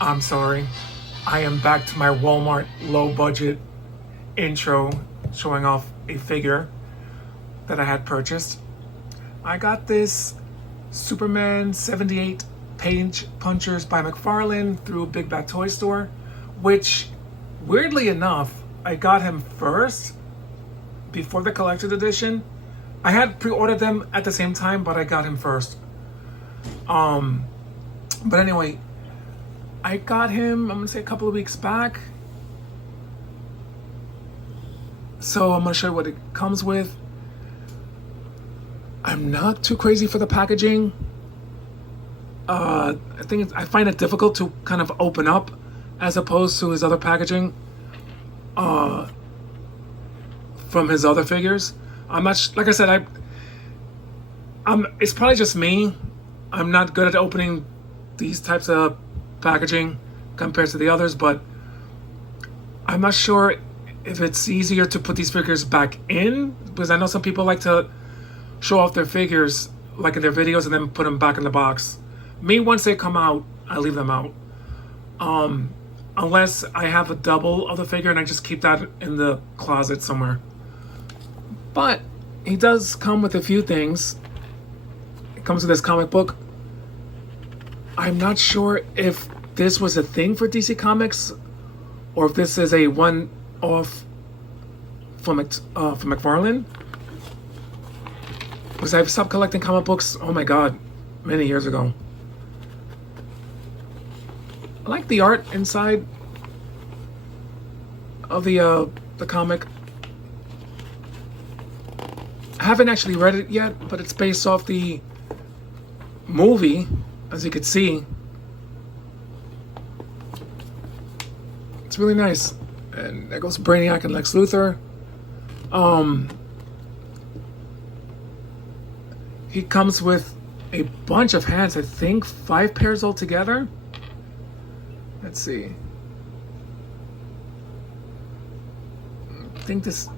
I'm sorry. I am back to my Walmart low budget intro showing off a figure that I had purchased. I got this Superman 78 Page Punchers by Mcfarlane through Big Bad Toy Store, which weirdly enough, I got him first before the collector's edition. I had pre-ordered them at the same time, but I got him first. Um, but anyway, I got him, I'm gonna say a couple of weeks back. So I'm gonna show you what it comes with. I'm not too crazy for the packaging. I find it difficult to kind of open up as opposed to his other packaging from his other figures. I'm not, like I said, it's probably just me. I'm not good at opening these types of packaging compared to the others, but I'm not sure if it's easier to put these figures back in, because I know some people like to show off their figures like in their videos and then put them back in the box. Me, once they come out, I leave them out. Unless I have a double of the figure and I just keep that in the closet somewhere. But he does come with a few things. It comes with this comic book. I'm not sure if this was a thing for DC Comics or if this is a one-off from Mcfarlane. Because I've stopped collecting comic books, oh my god, many years ago. I like the art inside of the comic. I haven't actually read it yet, but it's based off the movie, as you can see. It's really nice. And there goes Brainiac and Lex Luthor. He comes with a bunch of hands, I think 5 pairs altogether. Let's see. I think this...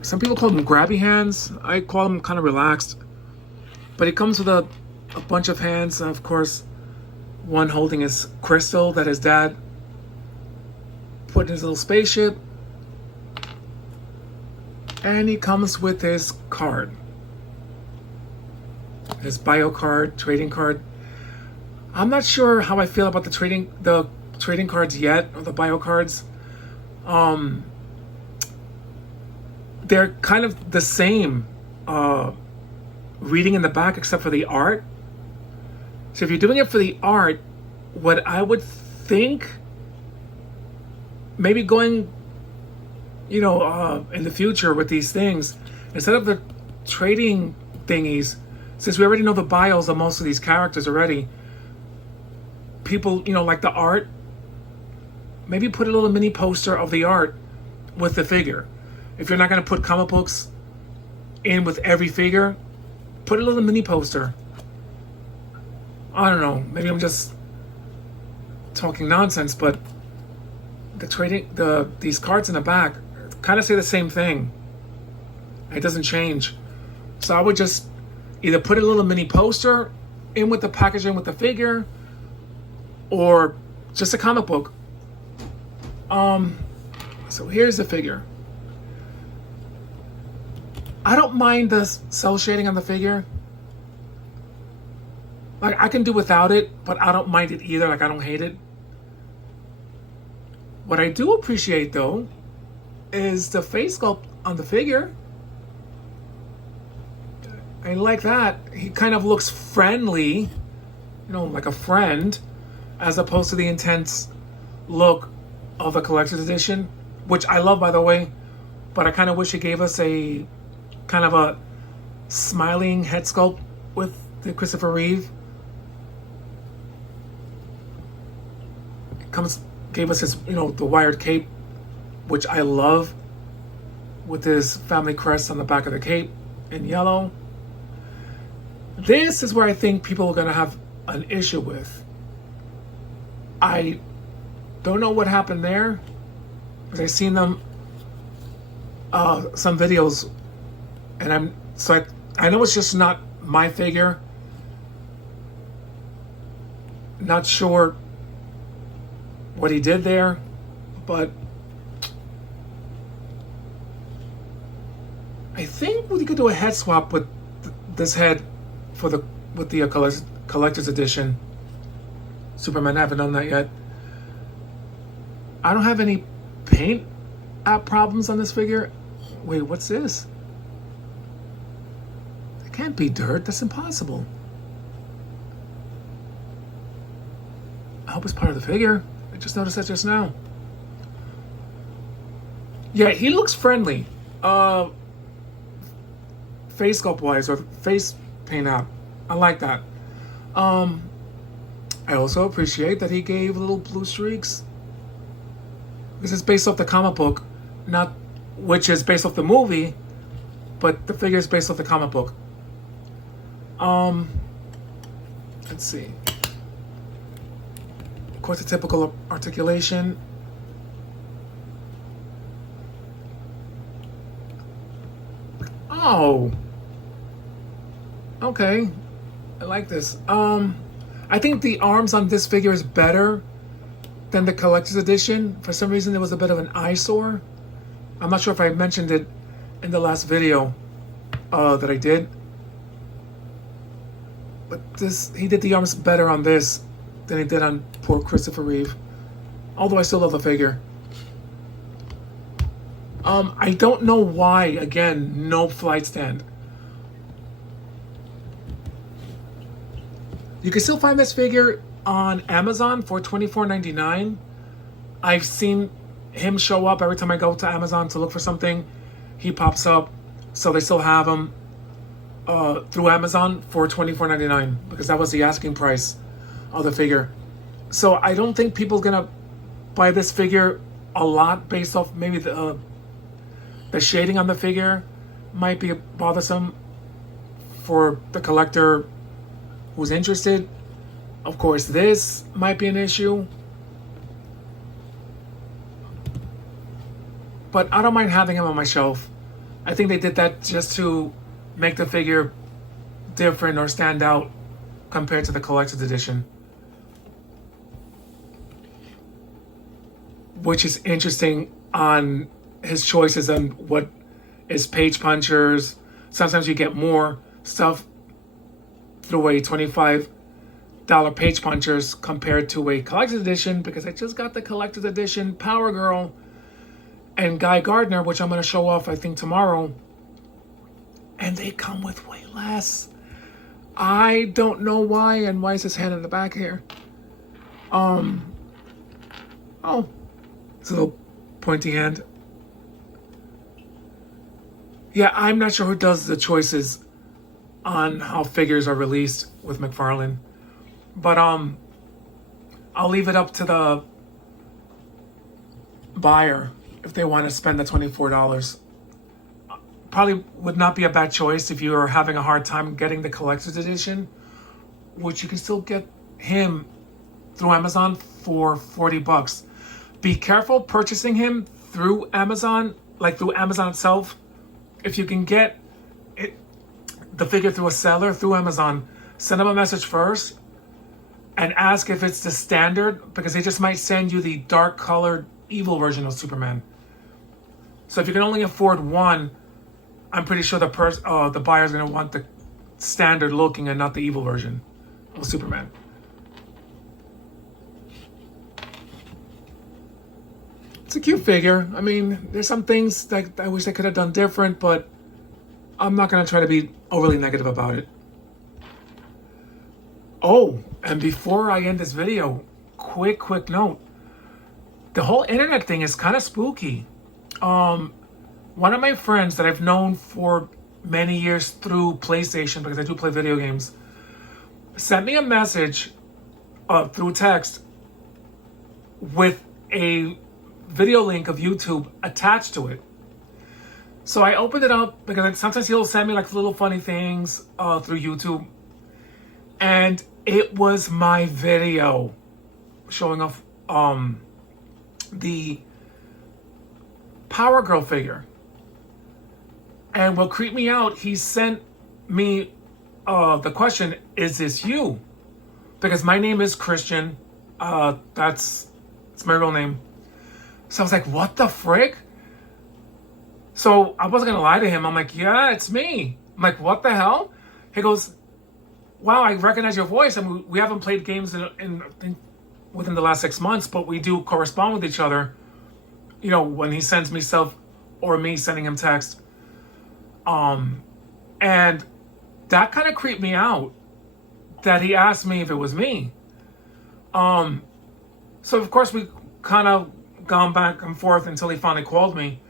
some people call them grabby hands. I call them kind of relaxed. But he comes with a bunch of hands. Of course, one holding his crystal that his dad put in his little spaceship. And he comes with his card. His bio card, trading card. I'm not sure how I feel about the trading cards yet, or the bio cards. They're kind of the same reading in the back except for the art. So if you're doing it for the art, what I would think, maybe going, in the future with these things, instead of the trading thingies, since we already know the bios of most of these characters already, people, like the art, maybe put a little mini poster of the art with the figure. If you're not going to put comic books in with every figure, put a little mini poster. I don't know, maybe I'm just talking nonsense, but these cards in the back kind of say the same thing. It doesn't change. So I would just either put a little mini poster in with the packaging with the figure, or just a comic book. So here's the figure. I don't mind the cell shading on the figure. Like, I can do without it, but I don't mind it either. Like, I don't hate it. What I do appreciate, though, is the face sculpt on the figure. I like that. He kind of looks friendly, like a friend, as opposed to the intense look of the collector's edition, which I love, by the way, but I kind of wish it gave us a kind of a smiling head sculpt with the Christopher Reeve. Gave us his, the wired cape, which I love, with his family crest on the back of the cape in yellow. This is where I think people are going to have an issue with. I don't know what happened there, because I've seen them, some videos, and I know it's just not my figure. Not sure what he did there, but I think we could do a head swap with this head for the collector's edition Superman. I haven't done that yet. I don't have any paint app problems on this figure. Wait, what's this? It can't be dirt. That's impossible. I hope it's part of the figure. I just noticed that just now. Yeah, he looks friendly. Face sculpt wise, or face paint app. I like that. I also appreciate that he gave little blue streaks. This is based off the comic book, not which is based off the movie, but the figure is based off the comic book. Let's see. Of course, the typical articulation. Oh. Okay. I like this. I think the arms on this figure is better than the collector's edition. For some reason, there was a bit of an eyesore. I'm not sure if I mentioned it in the last video that I did. But he did the arms better on this than he did on poor Christopher Reeve. Although I still love the figure. I don't know why, again, no flight stand. You can still find this figure on Amazon for $24.99. I've seen him show up every time I go to Amazon to look for something. He pops up, so they still have him through Amazon for $24.99 because that was the asking price of the figure. So I don't think people's gonna buy this figure a lot based off maybe the shading on the figure might be bothersome for the collector who's interested. Of course, this might be an issue, but I don't mind having him on my shelf. I think they did that just to make the figure different or stand out compared to the collector's edition, which is interesting on his choices on what is page punchers. Sometimes you get more stuff through a $25 page punchers compared to a collector's edition, because I just got the collector's edition Power Girl and Guy Gardner, which I'm going to show off I think tomorrow, and they come with way less. I don't know why, and why is his hand in the back here? Oh, it's a little pointy hand. Yeah, I'm not sure who does the choices on how figures are released with Mcfarlane, but I'll leave it up to the buyer if they want to spend the $24. Probably would not be a bad choice if you are having a hard time getting the collector's edition, which you can still get him through Amazon for $40. Be careful purchasing him through Amazon, like through Amazon itself. If you can get the figure through a seller through Amazon, send them a message first and ask if it's the standard, because they just might send you the dark colored evil version of Superman. So if you can only afford one, I'm pretty sure the buyer's going to want the standard looking and not the evil version of Superman. It's a cute figure. I mean, there's some things that I wish they could have done different, but I'm not going to try to be overly negative about it. Oh, and before I end this video, quick note. The whole internet thing is kind of spooky. One of my friends that I've known for many years through PlayStation, because I do play video games, sent me a message through text with a video link of YouTube attached to it. So I opened it up because sometimes he'll send me like little funny things through YouTube. And it was my video showing off the Power Girl figure. And what creeped me out, he sent me the question, is this you? because my name is Christian. It's my real name. So I was like, what the frick? So I wasn't gonna lie to him. I'm like, yeah, it's me. I'm like, what the hell? He goes, wow, I recognize your voice. And we haven't played games within the last 6 months, but we do correspond with each other. You know, when he sends me stuff or me sending him text. And that kind of creeped me out that he asked me if it was me. So of course we kind of gone back and forth until he finally called me,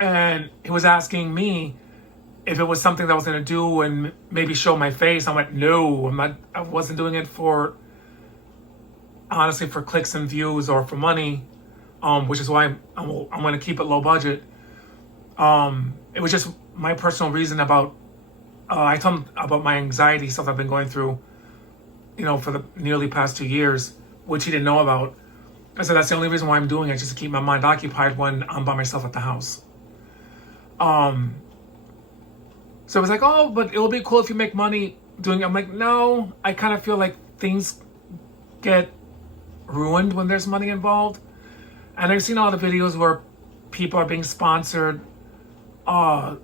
and he was asking me if it was something that I was going to do and maybe show my face. I'm like, no, I'm not. I wasn't doing it for, honestly, for clicks and views or for money, which is why I'm going to keep it low budget. It was just my personal reason about. I told him about my anxiety stuff I've been going through, you know, for the nearly past 2 years, which he didn't know about. I said that's the only reason why I'm doing it, just to keep my mind occupied when I'm by myself at the house. So it was like, oh, but it'll be cool if you make money doing it. I'm like, no, I kind of feel like things get ruined when there's money involved. And I've seen all the videos where people are being sponsored on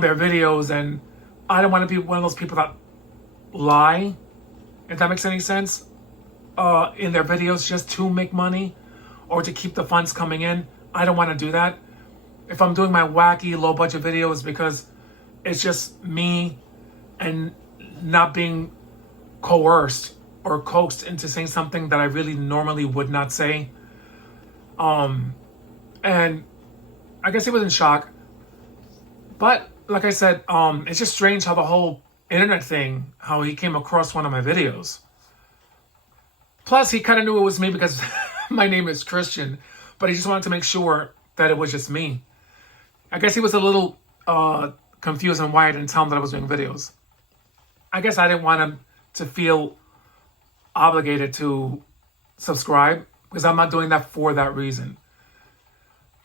their videos, and I don't want to be one of those people that lie, if that makes any sense, in their videos just to make money or to keep the funds coming in. I don't want to do that. If I'm doing my wacky low budget videos because it's just me and not being coerced or coaxed into saying something that I really normally would not say. And I guess he was in shock. But like I said, it's just strange how the whole internet thing, how he came across one of my videos. Plus, he kind of knew it was me because my name is Christian, but he just wanted to make sure that it was just me. I guess he was a little confused on why I didn't tell him that I was doing videos. I guess I didn't want him to feel obligated to subscribe because I'm not doing that for that reason.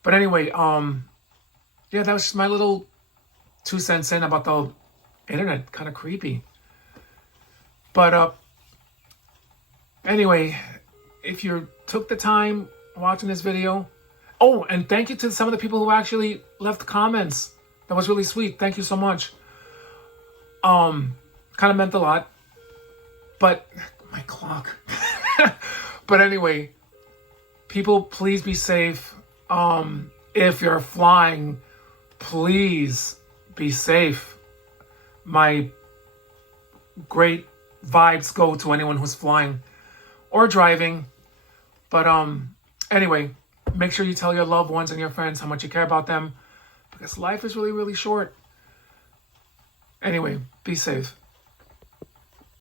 But anyway, yeah, that was just my little 2 cents in about the internet. Kind of creepy. But anyway, if you took the time watching this video, oh, and thank you to some of the people who actually left comments. That was really sweet. Thank you so much. Kind of meant a lot. But my clock. But anyway, people, please be safe. If you're flying, please be safe. My great vibes go to anyone who's flying or driving. But anyway, make sure you tell your loved ones and your friends how much you care about them, because life is really, really short. Anyway, be safe.